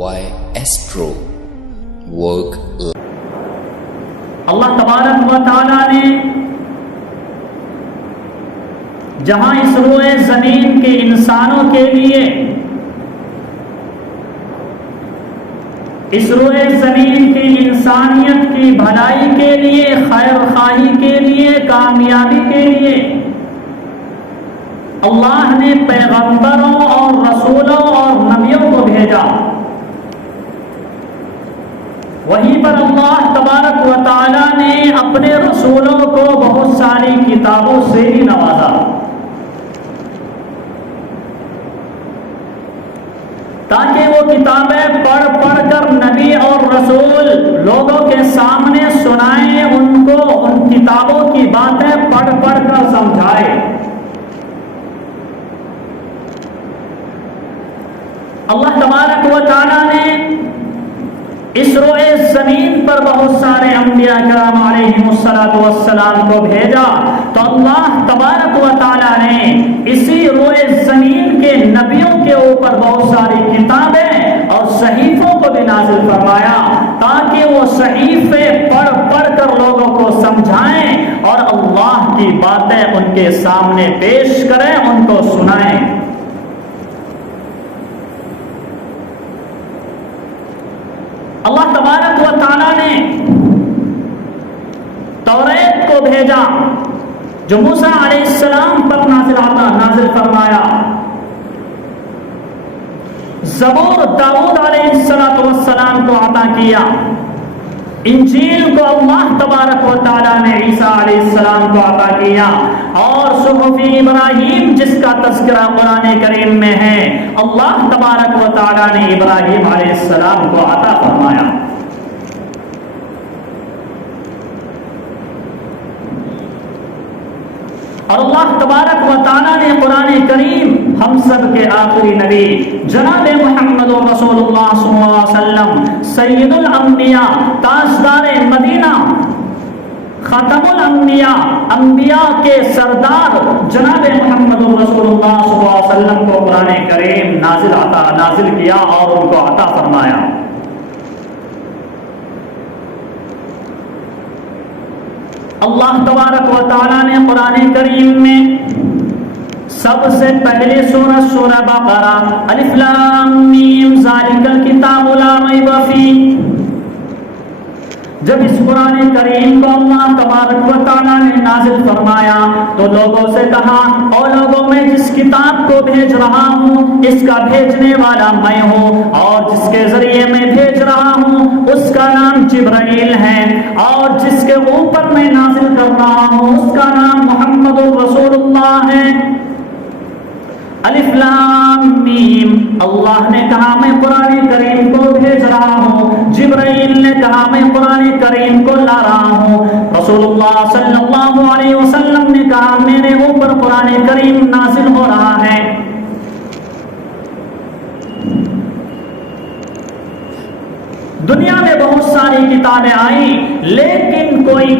Why Astro Work. اللہ تبارک و تعالیٰ نے جہاں اس روئے زمین کے انسانوں کے لیے، اس روئے زمین کی انسانیت کی بھلائی کے لیے، خیر خواہی کے لیے، کامیابی کے لیے اللہ نے پیغمبروں اور رسولوں اور نبیوں کو بھیجا، وہیں پر اللہ تبارک و تعالیٰ نے اپنے رسولوں کو بہت ساری کتابوں سے بھی نوازا، تاکہ وہ کتابیں پڑھ پڑھ کر نبی اور رسول لوگوں کے سامنے سنائیں، ان کو ان کتابوں کی باتیں پڑھ پڑھ کر سمجھائے۔ اللہ تبارک و تعالیٰ نے اس روئے زمین پر بہت سارے انبیاء کرام علیہم السلام کو بھیجا، تو اللہ تبارک و تعالیٰ نے اسی روئے زمین کے نبیوں کے اوپر بہت ساری کتابیں اور صحیفوں کو بھی نازل فرمایا، تاکہ وہ صحیفے پڑھ پڑھ کر لوگوں کو سمجھائیں اور اللہ کی باتیں ان کے سامنے پیش کریں، ان کو سنائیں۔ اللہ تبارک و تعالیٰ نے توریت کو بھیجا جو موسیٰ علیہ السلام پر نازل فرمایا، زبور داؤد علیہ السلام کو عطا کیا، انجیل کو اللہ تبارک و تعالیٰ نے عیسیٰ علیہ السلام کو عطا کیا، اور صحف ابراہیم جس کا تذکرہ قرآن کریم میں ہے، اللہ تبارک و تعالیٰ نے ابراہیم علیہ السلام کو عطا فرمایا۔ اور اللہ تبارک و تعالیٰ نے قرآن کریم ہم سب کے آخری نبی جناب محمد رسول اللہ صلی اللہ علیہ وسلم، سید الانبیاء، تاجدار مدینہ، ختم الانبیاء، انبیاء کے سردار جناب محمد رسول اللہ صلی اللہ علیہ وسلم کو قرآن کریم نازل کیا اور ان کو عطا فرمایا۔ اللہ تبارک و تعالیٰ نے قرآن کریم میں سب سے پہلے سورہ بقرہ، الف لام میم ذالک الکتاب لا ریب فیہ، جب اس قرآن کریم کو اللہ تبارک و تعالیٰ نے نازل فرمایا تو لوگوں سے کہا، او لوگوں، میں جس کتاب کو بھیج رہا ہوں اس کا بھیجنے والا میں ہوں، اور جس کے ذریعے میں بھیج رہا ہوں اس کا نام جبرائیل ہے، اور جس کے اوپر میں نازل کر رہا ہوں اس کا نام محمد رسول اللہ ہے۔ الف لام میم، اللہ نے کہا میں قرآن کریم کو بھیج رہا ہوں، جبرائیل نے کہا میں قرآن کریم کو لا رہا ہوں، رسول اللہ صلی اللہ علیہ وسلم نے کہا میرے اوپر قرآن کریم نازل ہو رہا ہے۔ دنیا میں بہت ساری کتابیں آئیں، لیکن کوئی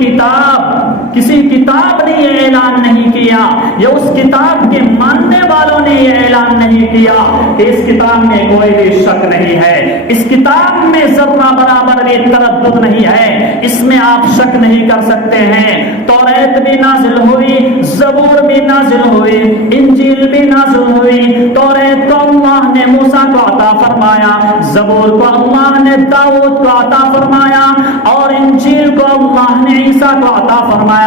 کسی کتاب نے یہ اعلان نہیں کیا، یا اس کتاب کے ماننے والوں نے یہ اعلان نہیں کیا کہ اس کتاب میں کوئی بھی شک نہیں ہے، اس کتاب میں ذرہ برابر بھی تردد نہیں ہے، اس میں آپ شک نہیں کر سکتے ہیں۔ توریت بھی نازل ہوئی، زبور بھی نازل ہوئی، انجیل بھی نازل ہوئی۔ توریت کو اللہ نے موسیٰ کو عطا فرمایا، زبور کو اللہ نے داؤد کو عطا فرمایا، اور انجیل کو اللہ نے عیسیٰ کو عطا فرمایا،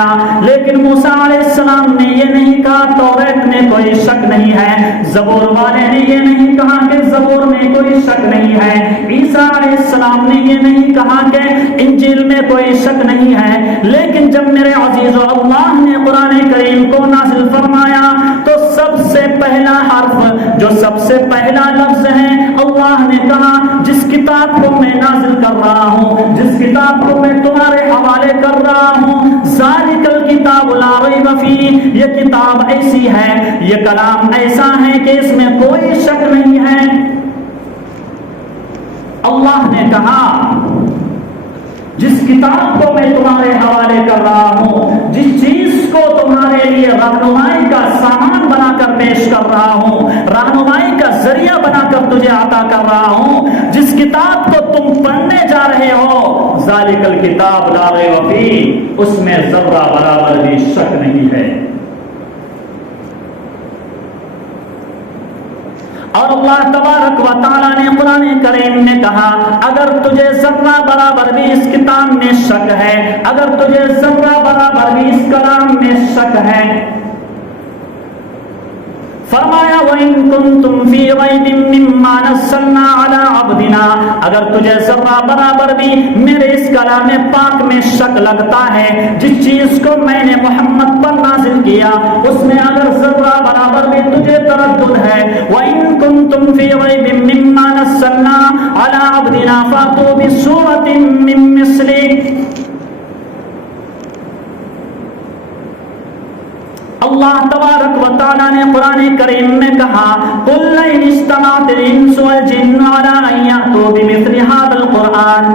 لیکن موسیٰ علیہ السلام نے یہ نہیں کہا توریت میں کوئی شک نہیں ہے، زبور والے نے یہ نہیں کہا کہ زبور میں کوئی شک نہیں ہے، عیسیٰ علیہ السلام نے یہ نہیں کہا کہ انجیل میں کوئی شک نہیں ہے، لیکن جب میرے عزیز اللہ نے قرآن کریم کو نازل فرمایا تو سب سے پہلا حرف، جو سب سے پہلا لفظ ہے، اللہ نے کہا جس کتاب کو میں نازل کر رہا ہوں، جس کتاب کو میں تمہارے حوالے کر رہا ہوں، ذالک الکتاب لا ریب فیہ، یہ کتاب ایسی ہے، یہ کلام ایسا ہے کہ اس میں کوئی شک نہیں ہے۔ اللہ نے کہا جس کتاب کو میں تمہارے حوالے کر رہا ہوں، جس چیز کو تمہارے لیے رہنمائی کا سامان بنا کر پیش کر رہا ہوں، رہنمائی کا ذریعہ بنا کر تجھے عطا کر رہا ہوں. جس کتاب کو تم پڑھنے جا رہے ہو ذالک الکتاب لا ریب فیہ، اس میں ذرہ برابر بھی شک نہیں ہے. اور اللہ تبارک و تعالیٰ نے قرآن کریم میں کہا اگر تجھے ذرہ برابر بھی اس کتاب میں شک ہے، اگر تجھے ذرہ برابر بھی اس کلام میں شک ہے، فرمایا وَإِن كُنتُمْ فِي رَيْبٍ مِّمَّا نَزَّلْنَا عَلَىٰ عَبْدِنَا، اگر تجھے ذرہ برابر بھی میرے اس کلام پاک میں شک لگتا ہے، جس چیز کو میں نے محمد پر نازل کیا اس میں اگر ذرہ برابر بھی تجھے تردد ہے، وَإِن كُنتُمْ فِي رَيْبٍ مِّمَّا نَزَّلْنَا عَلَىٰ عَبْدِنَا فَأْتُوا بِسُورَةٍ مِّن مِّثْلِهِ. اللہ تبارک و تعالیٰ نے قرآن کریم میں کہا قُلْ لَئِنِ اجْتَمَعَتِ الْإِنسُ وَالْجِنُّ عَلَىٰ أَن يَأْتُوا بِمِثْلِ هَٰذَا الْقُرْآنِ.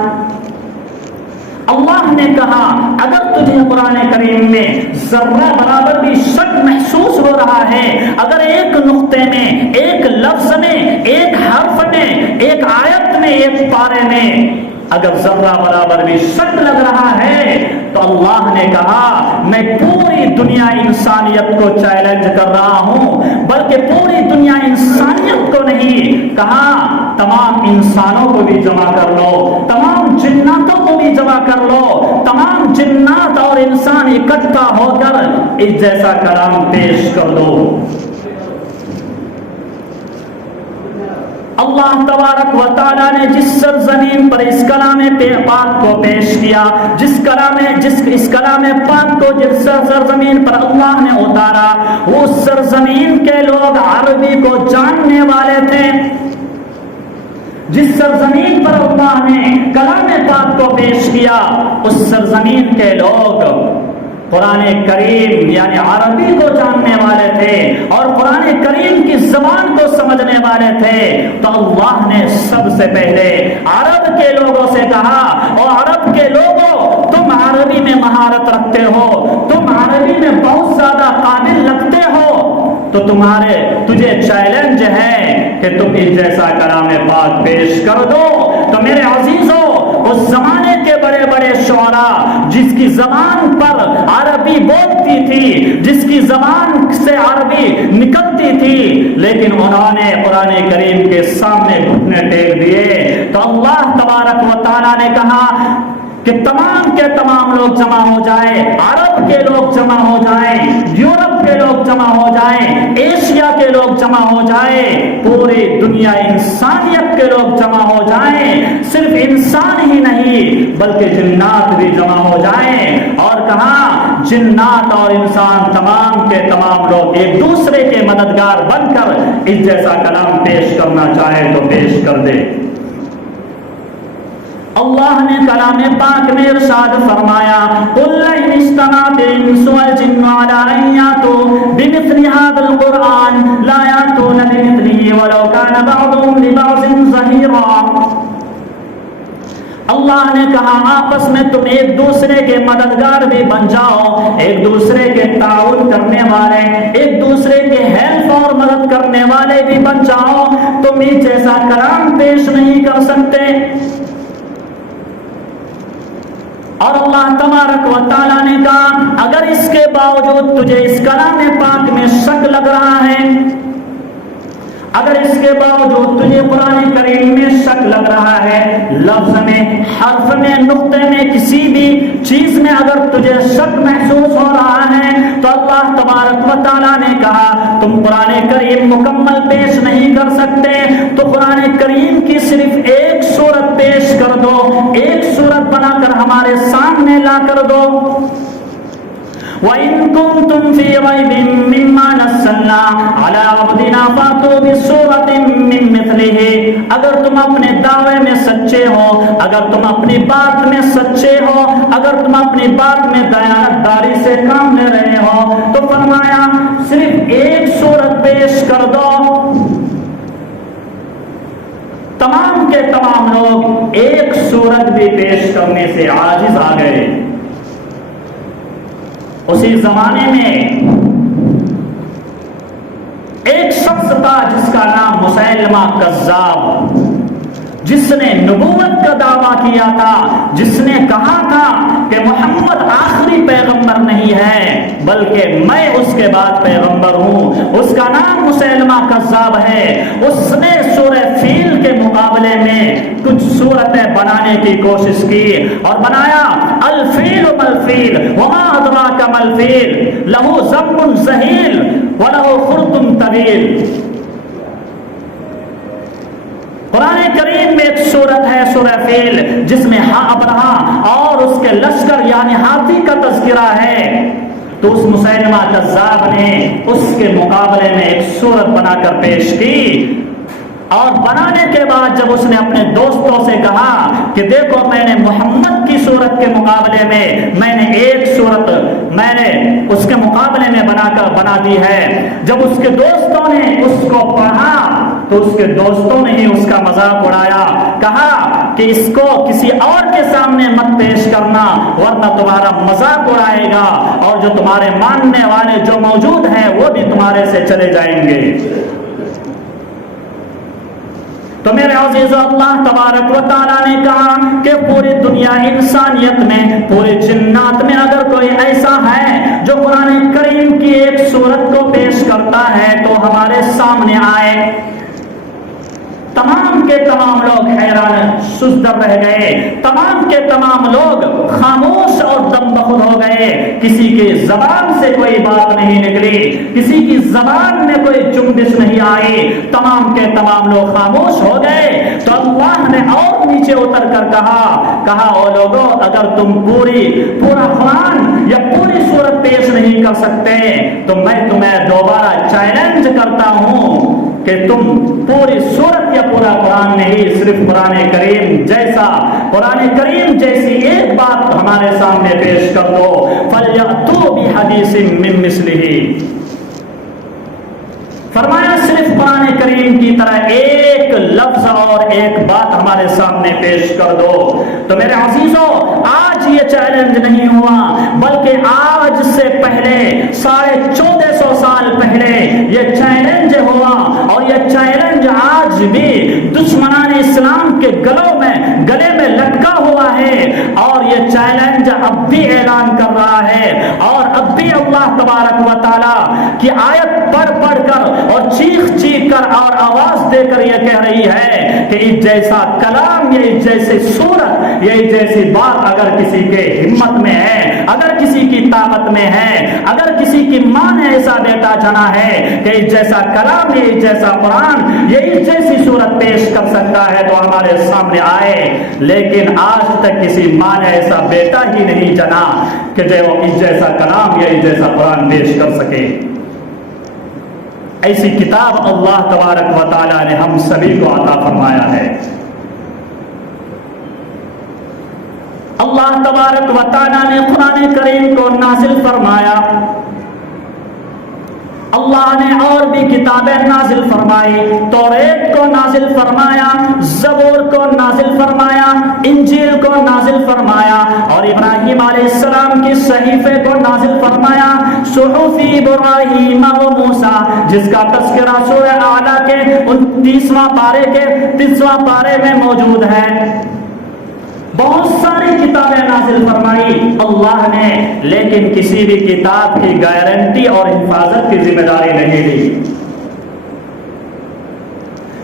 اللہ نے کہا اگر تجھے قرآن کریم میں ذرہ برابر بھی شک محسوس ہو رہا ہے، اگر ایک نقطے میں، ایک لفظ میں، ایک حرف میں، ایک آیت میں، ایک پارے میں اگر ذرہ برابر بھی شک لگ رہا ہے تو اللہ نے کہا میں پوری دنیا انسانیت کو چیلنج کر رہا ہوں، بلکہ پوری دنیا انسانیت کو نہیں، کہا تمام انسانوں کو بھی جمع کر لو، تمام جناتوں کو بھی جمع کر لو، تمام جنات اور انسان اکٹھا ہو کر اس جیسا کلام پیش کر دو. اللہ تبارک و تعالیٰ نے جس سرزمین پر اس کلام پاک کو پیش کیا، اس کلام پاک کو جس سرزمین پر اللہ نے اتارا، اس سرزمین کے لوگ عربی کو جاننے والے تھے. جس سرزمین پر اللہ نے کلام پاک کو پیش کیا اس سرزمین کے لوگ قرآن کریم یعنی عربی کو جاننے والے تھے اور قرآن کریم کی زبان کو سمجھنے والے تھے. تو اللہ نے سب سے پہلے عرب کے لوگوں سے کہا اور عرب کے لوگوں تم عربی میں مہارت رکھتے ہو، تم عربی میں بہت زیادہ قابل لگتے ہو، تو تجھے چیلنج ہے کہ تم اس جیسا کلام پاک پیش کر دو. تو میرے عزیزوں اس زمانے کے بڑے بڑے شعراء جس کی زبان پر عربی بولتی تھی، جس کی زبان سے عربی نکلتی تھی، لیکن انہوں نے قرآن کریم کے سامنے گھٹنے ٹیک دیے. تو اللہ تبارک و تعالیٰ نے کہا کہ تمام کے تمام لوگ جمع ہو جائیں، عرب کے لوگ جمع ہو جائیں، یورپ کے لوگ جمع ہو جائیں، ایشیا کے لوگ جمع ہو جائیں، پوری دنیا انسانیت کے لوگ جمع ہو جائیں. صرف انسان ہی نہیں بلکہ جنات بھی جمع ہو جائیں. اور کہا جنات اور انسان تمام کے تمام لوگ ایک دوسرے کے مددگار بن کر اس جیسا کلام پیش کرنا چاہے تو پیش کر دے. اللہ نے کلام پاک میں ارشاد فرمایا قُلْ لَئِنِ اجْتَمَعَتِ الْإِنسُ وَالْجِنُّ عَلَىٰ أَن يَأْتُوا بِمِثْلِ هَٰذَا الْقُرْآنِ لَا يَأْتُونَ بِمِثْلِهِ وَلَوْ كَانَ بَعْضُهُمْ لِبَعْضٍ ظَهِيرًا. اللہ نے کہا آپس میں تم ایک دوسرے کے مددگار بھی بن جاؤ، ایک دوسرے کے تعاون کرنے والے، ایک دوسرے کے ہیلپ اور مدد کرنے والے بھی بن جاؤ، تم اس جیسا کلام پیش نہیں کر سکتے. اور اللہ تبارک و تعالیٰ نے کہا اگر اس کے باوجود تجھے اس کلام پاک میں شک لگ رہا ہے، اگر اس کے باوجود تجھے قرآن کریم میں شک لگ رہا ہے، لفظ میں، حرف میں، نقطے میں، کسی بھی چیز میں اگر تجھے شک محسوس ہو رہا ہے تو اللہ تبارک و تعالیٰ نے کہا تم قرآن کریم مکمل پیش نہیں کر سکتے تو قرآن کریم کی صرف ایک سورت پیش کر دو، ایک سورت بنا کر ہمارے سامنے لا کر دو. وَإِن كُنتُمْ فِي رَيْبٍ مِّمَّا نَزَّلْنَا عَلَىٰ عَبْدِنَا فَأْتُوا بِسُورَةٍ مِّن مِّثْلِهِ. اگر تم اپنے دعوے میں سچے ہو، اگر تم اپنی بات میں سچے ہو، اگر تم اپنی بات میں دیانتداری سے کام لے رہے ہو تو فرمایا صرف ایک سورت پیش کر دو. تمام کے تمام لوگ ایک سورت بھی پیش کرنے سے عاجز آ گئے. اسی زمانے میں ایک شخص تھا جس کا نام مسیلمہ مسیلمہ کذاب، جس نے نبوت کا دعویٰ کیا تھا، جس نے کہا تھا کہ محمد آخری پیغمبر نہیں ہے بلکہ میں اس کے بعد پیغمبر ہوں، اس کا نام مسیلمہ کذاب ہے، اس نے سورہ فیل کے مقابلے میں کچھ صورتیں بنانے کی کوشش کی اور بنایا الفیل ملفیل وما ادراک ملفیل لہو ذنب ذہیل ولہو خرطم طویل۔ قرآن کریم میں ایک سورت ہے سورہ فیل جس میں ابرہا اور اس کے لشکر یعنی ہاتھی کا تذکرہ ہے، تو اس مسیلمہ کذاب نے اس کے مقابلے میں ایک سورت بنا کر پیش کی، اور بنانے کے بعد جب اس نے اپنے دوستوں سے کہا کہ دیکھو میں نے محمد کی صورت کے مقابلے میں نے ایک صورت میں نے اس کے مقابلے میں بنا دی ہے، جب اس کے دوستوں نے اس کو پڑھا تو اس کے دوستوں نے ہی اس کا مذاق اڑایا، کہا کہ اس کو کسی اور کے سامنے مت پیش کرنا ورنہ تمہارا مذاق اڑائے گا اور جو تمہارے ماننے والے جو موجود ہیں وہ بھی تمہارے سے چلے جائیں گے۔ تو میرے عزیز اللہ تبارک و تعالیٰ نے کہا کہ پوری دنیا انسانیت میں پورے جنات میں اگر کوئی ایسا ہے جو قرآن کریم کی ایک سورت کو پیش کرتا ہے تو ہمارے سامنے آئے۔ تمام کے تمام لوگ حیران شزدر رہ گئے، تمام کے تمام لوگ خاموش اور دم بخود ہو گئے، کسی کی زبان سے کوئی بات نہیں نکلی، کسی کی زبان میں کوئی جنبش نہیں آئی، تمام کے تمام لوگ خاموش ہو گئے۔ تو اللہ نے اور نیچے اتر کر کہا او لوگو اگر تم پورا قرآن یا پوری سورت پیش نہیں کر سکتے تو میں تمہیں دوبارہ چیلنج کرتا ہوں کہ تم پوری سورت یا پورا قرآن نہیں، صرف قرآن کریم جیسی ایک بات ہمارے سامنے پیش کر دو، فَلْيَأْتُوا بِحَدِيثٍ مِّن مِّثْلِهِ۔ فرمایا صرف قرآن کریم کی طرح ایک لفظ اور ایک بات ہمارے سامنے پیش کر دو۔ تو میرے عزیزوں آج یہ چیلنج نہیں ہوا بلکہ آج سے پہلے 1450 سال پہلے یہ چیلنج ہوا، اور یہ چیلنج آج بھی دشمنان اسلام کے گلے میں لٹکا ہوا ہے، اور یہ چیلنج اب بھی اعلان کر رہا ہے، اور اب بھی اللہ تبارک و تعالی کی آیت پڑھ کر اور چیخ کر اور آواز دے کر یہ کہہ رہی ہے کہ اس جیسا کلام، یہ جیسے صورت، یہ جیسی بات اگر کسی کے ہمت میں ہے، اگر کسی کی طاقت میں ہے، اگر کسی کی ماں نے ایسا بیٹا جنا ہے کہ اس جیسا کلام، یہ جیسا قرآن، یہ جیسی صورت پیش کر سکتا ہے تو ہمارے سامنے آئے۔ لیکن آج تک کسی ماں نے ایسا بیٹا ہی نہیں جنا کہ جو اس جیسا کلام یا اس جیسا قرآن پیش کر سکے۔ ایسی کتاب اللہ تبارک و تعالی نے ہم سبھی کو عطا فرمایا ہے۔ اللہ تبارک و تعالی نے قرآن کریم کو نازل فرمایا، اللہ نے اور بھی کتابیں نازل فرمائی، توریت کو نازل فرمایا، زبور کو نازل فرمایا، انجیل کو نازل فرمایا، اور ابراہیم علیہ السلام کی صحیفے کو نازل فرمایا، صحف ابراہیم و موسیٰ، جس کا تذکرہ سورہ اعلیٰ کے 30واں پارے میں موجود ہے۔ بہت ساری کتابیں نازل فرمائی اللہ نے، لیکن کسی بھی کتاب کی گارنٹی اور حفاظت کی ذمہ داری نہیں لی۔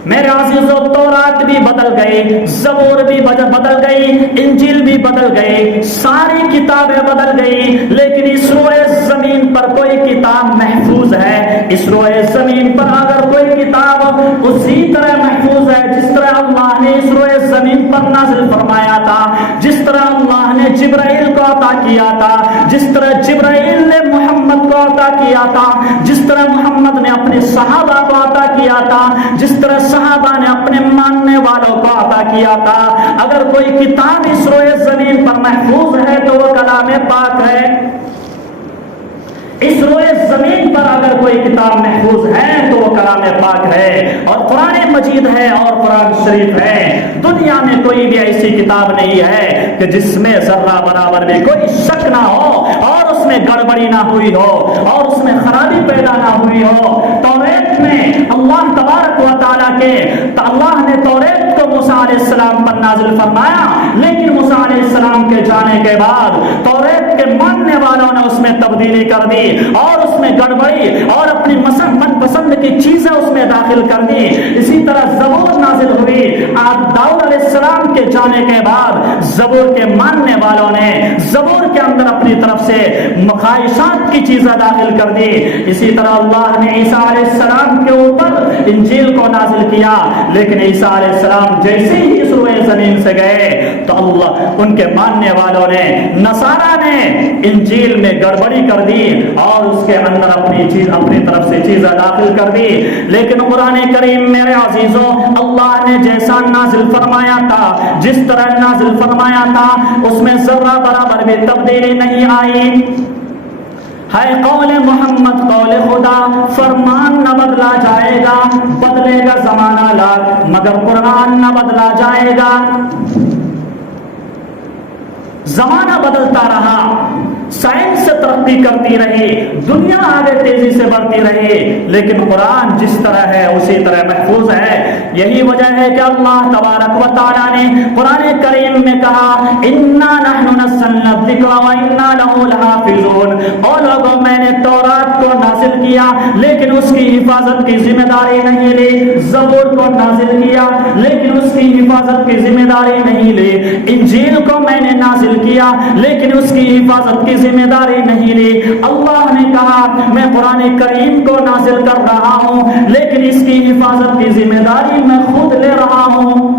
میرے عزیزو تورات بھی بدل گئی، زبور بھی بدل گئی، انجیل بھی بدل گئی، ساری کتابیں بدل گئی، لیکن اس روئے زمین پر کوئی کتاب محفوظ ہے۔ اس روئے زمین پر اگر کوئی کتاب اسی طرح محفوظ ہے جس طرح اللہ نے اس روئے زمین پر نازل فرمایا تھا، جس طرح اللہ نے جبرائیل کو عطا کیا تھا، جس طرح جبرائیل نے محمد کو عطا کیا تھا، جس طرح محمد نے اپنے صحابہ کو عطا کیا تھا، جس طرح صحابہ نے اپنے ماننے والوں کو عطا کیا تھا، اگر کوئی کتاب اس روئے زمین پر محفوظ ہے تو وہ کلام پاک ہے۔ اس روئے زمین پر اگر کوئی کتاب محفوظ ہے تو وہ کلام پاک ہے، اور قرآن مجید ہے اور قرآن شریف ہے۔ دنیا میں کوئی بھی ایسی کتاب نہیں ہے کہ جس میں ذرہ برابر میں کوئی شک نہ ہو اور اس میں گڑبڑی نہ ہوئی ہو اور اس میں خرابی پیدا نہ ہوئی ہو۔ توریت میں اللہ تبارک و تعالی تعالیٰ کے تو اللہ نے توریت کو موسیٰ علیہ السلام پر نازل فرمایا، لیکن موسیٰ علیہ السلام کے جانے کے بعد توریت کے ماننے والوں نے اس میں تبدیلی کر دی اور اس میں گڑبڑی اور اپنی من پسند کی چیزیں اس میں داخل کر دی۔ اسی طرح زبور نازل ہوئی، داؤد علیہ السلام کے جانے کے بعد زبور کے ماننے والوں نے زبور کے اندر اپنی طرف سے خواہشات کی چیزیں داخل کر دی۔ اسی طرح اللہ نے عیسیٰ علیہ السلام کے اوپر انجیل کو نازل کیا، لیکن عیسیٰ علیہ السلام جیسے ہی اس روئے زمین سے گئے تو اللہ ان کے ماننے والوں نے نصارہ نے انجیل میں گڑبڑی کر دی اور اس کے اندر اپنی طرف سے چیزیں داخل کر دی۔ لیکن قرآن کریم میرے عزیزوں اللہ نے جیسا نازل فرمایا تھا، جس طرح نازل فرمایا تھا، اس میں ذرہ برابر بھی تبدیلی نہیں آئی۔ ہے قول محمد قول خدا، فرمان نہ بدلا جائے گا، بدلے گا زمانہ لاکھ مگر قرآن نہ بدلا جائے گا۔ زمانہ بدلتا رہا، سائنس ترقی کرتی رہی، دنیا آگے تیزی سے بڑھتی رہی، لیکن قرآن جس طرح ہے اسی طرح محفوظ ہے۔ یہی وجہ ہے کہ اللہ تبارک و تعالیٰ نے قرآن کریم میں کہا اِنَّا نَحْنُ نَزَّلْنَا الذِّكْرَ وَإِنَّا لَهُ لَحَافِظُونَ۔ اور لوگوں میں نے تورات کو نازل کیا لیکن اس کی حفاظت کی ذمہ داری نہیں لی، زبور کو نازل کیا لیکن اس کی حفاظت کی ذمہ داری نہیں لی، انجیل کو میں نے نازل کیا لیکن اس کی حفاظت کی ذمہ داری نہیں لی۔ اللہ نے کہا میں قرآن کریم کو نازل کر رہا ہوں لیکن اس کی حفاظت کی ذمہ داری میں خود لے رہا ہوں۔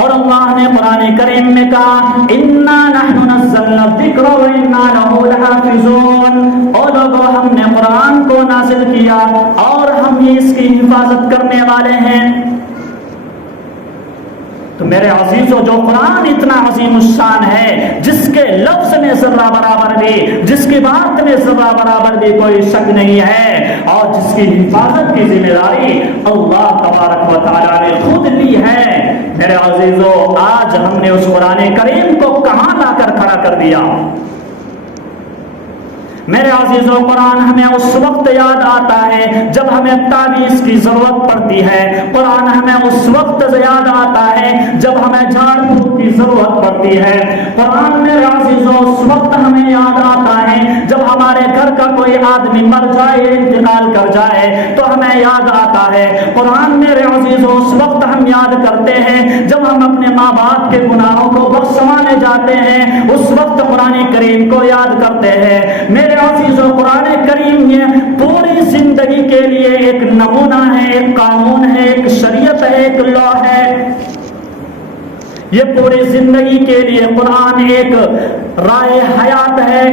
اور اللہ نے قرآن کریم میں کہا اِنَّا نَحْنُ نَزَّلْنَا الذِّكْرَ وَإِنَّا لَهُ لَحَافِظُونَ۔ اور لوگوں ہم نے قرآن کو نازل کیا اور ہم ہی اس کی حفاظت کرنے والے ہیں۔ تو میرے عزیزو جو قرآن اتنا عظیم الشان ہے، جس کے لفظ میں ذرہ برابر بھی، جس کی بات میں ذرہ برابر بھی کوئی شک نہیں ہے، اور جس کی حفاظت کی ذمہ داری اللہ تبارک و تعالیٰ نے خود لی ہے، میرے عزیزو آج ہم نے اس قرآن کریم کو کہاں لا کر کھڑا کر دیا؟ میرے عزیزو قرآن ہمیں اس وقت یاد آتا ہے جب ہمیں تعویذ کی ضرورت پڑتی ہے، قرآن ہمیں اس وقت یاد آتا ہے جب ہمیں جھاڑ پھونک کی ضرورت پڑتی ہے، قرآن میرے عزیزو اس وقت ہمیں یاد آتا ہے جب ہمارے گھر کا کوئی آدمی مر جائے، انتقال کر جائے تو ہمیں یاد آتا ہے، قرآن میرے عزیزو اس وقت ہم یاد کرتے ہیں جب ہم اپنے ماں باپ کے گناہوں کو بخشوانے جاتے ہیں، اس وقت قرآن کریم کو یاد کرتے ہیں۔ میرے عزیزو قرآن کریم یہ پوری زندگی کے لیے ایک نمونہ ہے، ایک قانون ہے، ایک شریعت ہے، ایک لا ہے۔ یہ پوری زندگی کے لیے قرآن ایک رائے حیات ہے،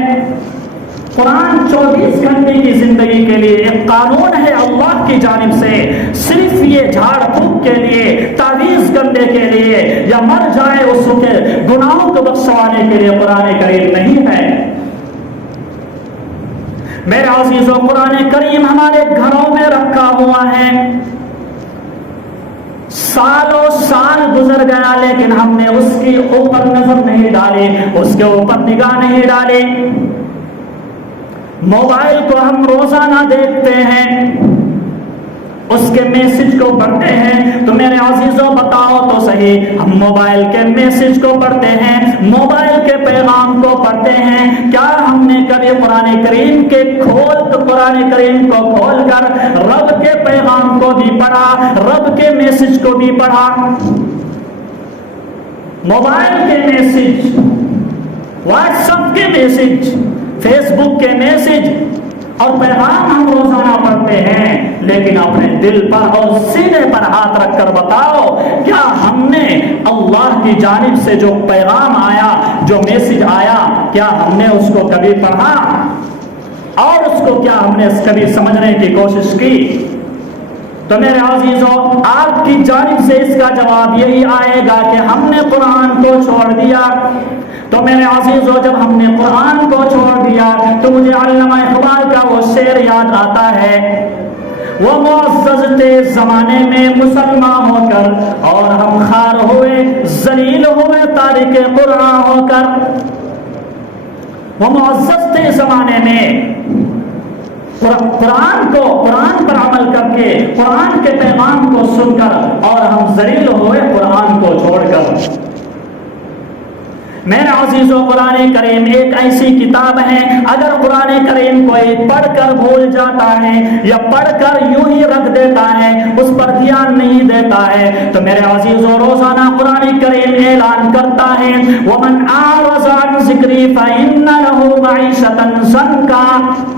قرآن 24 گھنٹے کی زندگی کے لیے ایک قانون ہے اللہ کی جانب سے، صرف یہ جھاڑ پھونک کے لیے، تعویذ کرنے کے لیے یا مر جائے اس کے گناہوں کو بخشوانے کے لیے قرآن کریم نہیں ہے۔ میرے عزیزو قرآن کریم ہمارے گھروں میں رکھا ہوا ہے، سالوں سال گزر گیا لیکن ہم نے اس کے اوپر نظر نہیں ڈالی، اس کے اوپر نگاہ نہیں ڈالی۔ موبائل کو ہم روزانہ دیکھتے ہیں، اس کے میسج کو پڑھتے ہیں، تو میرے عزیزوں بتاؤ تو صحیح ہم موبائل کے میسج کو پڑھتے ہیں، موبائل کے پیغام کو پڑھتے ہیں، کیا ہم نے کبھی قرآن کریم کو کھول کر رب کے پیغام کو بھی پڑھا، رب کے میسج کو بھی پڑھا؟ موبائل کے میسج، واٹس ایپ کے میسج، فیس بک کے میسج اور پیغام ہم روزانہ پڑھتے ہیں، لیکن اپنے دل پر اور سینے پر ہاتھ رکھ کر بتاؤ کیا ہم نے اللہ کی جانب سے جو پیغام آیا، جو میسج آیا، کیا ہم نے اس کو کبھی پڑھا اور اس کو کیا ہم نے کبھی سمجھنے کی کوشش کی؟ تو میرے عزیزو آپ کی جانب سے اس کا جواب یہی آئے گا کہ ہم نے قرآن کو چھوڑ دیا۔ تو میرے عزیزو جب ہم نے قرآن کو چھوڑ دیا تو مجھے علامہ اقبال کا وہ شعر یاد آتا ہے، وہ معزز تھے زمانے میں مسلمان ہو کر اور ہم خار ہوئے ذلیل ہوئے تارک قرآن ہو کر۔ وہ معزز تھے زمانے میں، قرآن پر عمل کر کے، قرآن کے پیغام کو سن کر اور ہم ذلیل ہوئے قرآن کو چھوڑ کر۔ میرے عزیزو، قرآن کریم ایک ایسی کتاب ہے، اگر قرآن کریم کوئی پڑھ کر بھول جاتا ہے یا پڑھ کر یوں ہی رکھ دیتا ہے، اس پر دھیان نہیں دیتا ہے، تو میرے عزیزو روزانہ قرآن کریم اعلان کرتا ہے وَمَنْ أَعْرَضَ عَنْ ذِكْرِي فَإِنَّ لَهُ مَعِيشَةً ضَنْكًا۔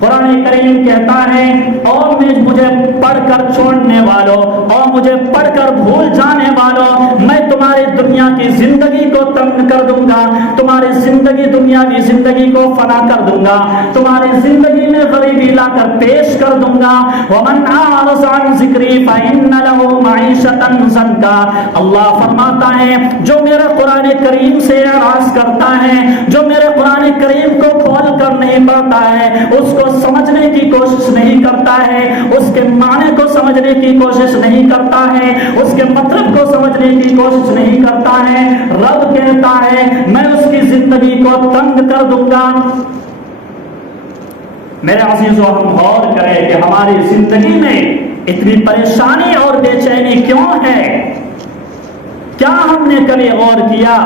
قرآن کریم کہتا ہے اور مجھے پڑھ کر چھوڑنے والوں اور مجھے پڑھ کر بھول جانے والوں، میں تمہاری دنیا کی زندگی کو تنگ کر دوں گا، تمہاری زندگی دنیاوی زندگی کو فنا کر دوں گا، تمہاری زندگی میں غریبی لا کر پیش کر دوں گا۔ وَمَنْ أَعْرَضَ عَنْ ذِكْرِي فَإِنَّ لَهُ مَعِيشَةً ضَنْكًا۔ اللہ فرماتا ہے جو میرے قرآن کریم سے اعراض کرتا ہے، جو میرے قرآن کریم کو کھول کر نہیں پڑھتا ہے، اس کو سمجھنے کی کوشش نہیں کرتا ہے، اس کے معنی کو سمجھنے کی کوشش نہیں کرتا ہے، اس کے مطلب کو سمجھنے کی کوشش نہیں کرتا ہے، رب کہتا ہے میں اس کی زندگی کو تنگ کر دوں گا۔ میرے عزیزو، ہم غور کریں کہ ہماری زندگی میں اتنی پریشانی اور بے چینی کیوں ہے؟ کیا ہم نے کبھی غور کیا؟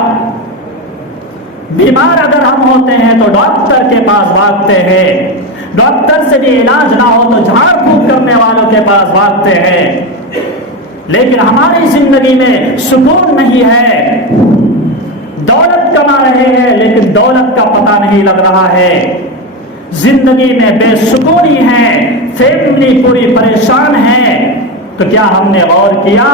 بیمار اگر ہم ہوتے ہیں تو ڈاکٹر کے پاس بھاگتے ہیں، ڈاکٹر سے بھی علاج نہ ہو تو جھاڑ پھونک کرنے والوں کے پاس بھاگتے ہیں، لیکن ہماری زندگی میں سکون نہیں ہے، دولت کما رہے ہیں لیکن دولت کا پتہ نہیں لگ رہا ہے، زندگی میں بے سکونی ہے، فیملی پوری پریشان ہے۔ تو کیا ہم نے غور کیا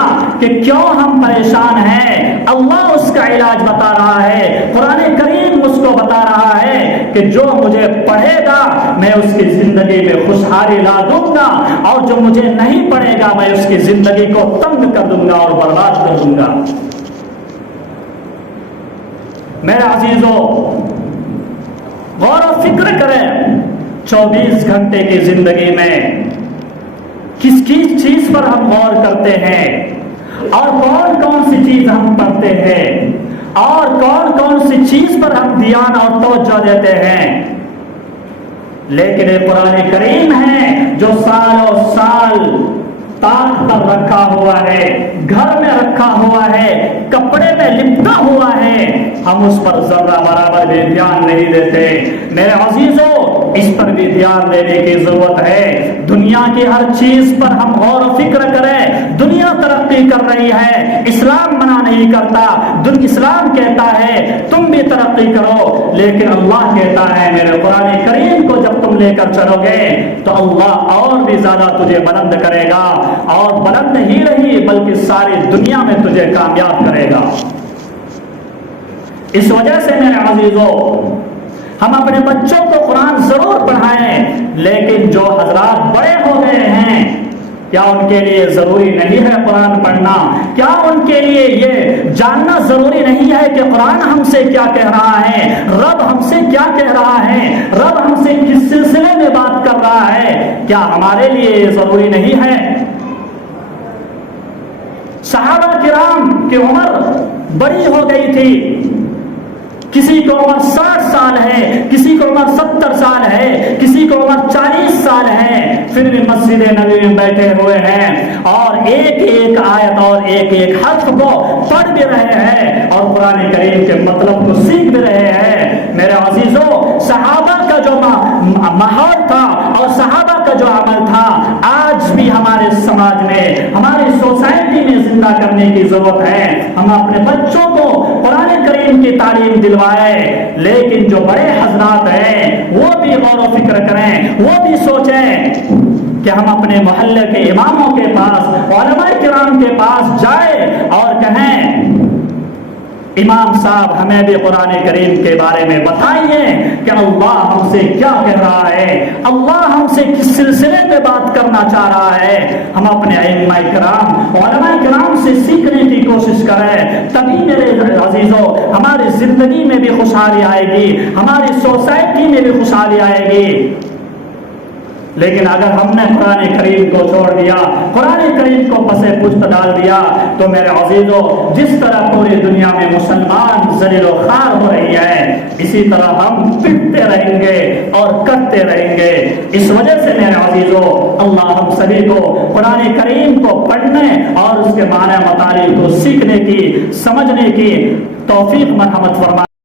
کہ کیوں ہم پریشان ہیں؟ اللہ اس کا علاج بتا رہا ہے، قرآن کریم اس کو بتا رہا ہے کہ جو مجھے پڑھے گا میں اس کی زندگی میں خوشحالی لا دوں گا، اور جو مجھے نہیں پڑھے گا میں اس کی زندگی کو تنگ کر دوں گا اور برباد کر دوں گا۔ میرے عزیزو، غور و فکر کریں، 24 گھنٹے کی زندگی میں کس کس چیز پر ہم غور کرتے ہیں، اور کون کون سی چیز ہم پڑھتے ہیں، اور کون کون سی چیز پر ہم دھیان اور توجہ دیتے ہیں۔ لیکن ایک قرآن کریم ہے جو سالوں سال تاخ پر رکھا ہوا ہے، گھر میں رکھا ہوا ہے، کپڑے میں لپٹا ہوا ہے، ہم اس پر ذرہ برابر بھی دھیان نہیں دیتے۔ میرے عزیزو، اس پر بھی دھیان دینے کی ضرورت ہے۔ دنیا کی ہر چیز پر ہم غور و فکر کریں۔ دنیا ترقی کر رہی ہے، اسلام منع نہیں کرتا، اسلام کہتا ہے تم بھی ترقی کرو، لیکن اللہ کہتا ہے میرے قرآن کریم کو جب تم لے کر چلو گے تو اللہ اور بھی زیادہ تجھے بلند کرے گا، اور بلند ہی رہی بلکہ ساری دنیا میں تجھے کامیاب کرے گا۔ اس وجہ سے میرے عزیزو، ہم اپنے بچوں کو قرآن ضرور پڑھائیں، لیکن جو حضرات بڑے ہو گئے ہیں کیا ان کے لیے ضروری نہیں ہے قرآن پڑھنا؟ کیا ان کے لیے یہ جاننا ضروری نہیں ہے کہ قرآن ہم سے کیا کہہ رہا ہے، رب ہم سے کیا کہہ رہا ہے، رب ہم سے کس سلسلے میں بات کر رہا ہے؟ کیا ہمارے لیے یہ ضروری نہیں ہے؟ صحابہ کرام کی عمر بڑی ہو گئی تھی، کسی کو عمر 60 سال ہے، کسی کو عمر 70 سال ہے، کسی کو عمر 40 سال ہے، پھر بھی مسجد نبی میں بیٹھے ہوئے ہیں اور ایک ایک آیت اور ایک ایک حرف کو پڑھ بھی رہے ہیں اور قرآن کریم کے مطلب کو سیکھ بھی رہے ہیں۔ میرے عزیزو، صحابہ کا جو ماحول تھا اور صحابہ کا جو عمل تھا آج بھی ہمارے سماج میں، ہماری سوسائٹی میں زندہ کرنے کی ضرورت ہے۔ ہم اپنے بچوں کو قرآن کریم کی تعلیم دلوائے، لیکن جو بڑے حضرات ہیں وہ بھی غور و فکر کریں، وہ بھی سوچیں کہ ہم اپنے محلے کے اماموں کے پاس، علماء کرام کے پاس جائیں اور کہیں امام صاحب ہمیں بھی قرآن کریم کے بارے میں بتائیے کہ اللہ ہم سے کیا کہہ رہا ہے، اللہ ہم سے کس سلسلے میں بات کرنا چاہ رہا ہے۔ ہم اپنے ائمہ کرام، علماء کرام سے سیکھنے کی کوشش کریں، تبھی میرے عزیزو ہماری زندگی میں بھی خوشحالی آئے گی، ہماری سوسائٹی میں بھی خوشحالی آئے گی۔ لیکن اگر ہم نے قرآن کریم کو چھوڑ دیا، قرآن کریم کو پس پشت ڈال دیا، تو میرے عزیزو جس طرح پوری دنیا میں مسلمان ذلیل و خوار ہو رہی ہے، اسی طرح ہم پٹتے رہیں گے اور کرتے رہیں گے۔ اس وجہ سے میرے عزیزو اللہ ہم سبھی کو قرآن کریم کو پڑھنے اور اس کے معنی مطالب کو سیکھنے کی، سمجھنے کی توفیق مرحمت فرمائے۔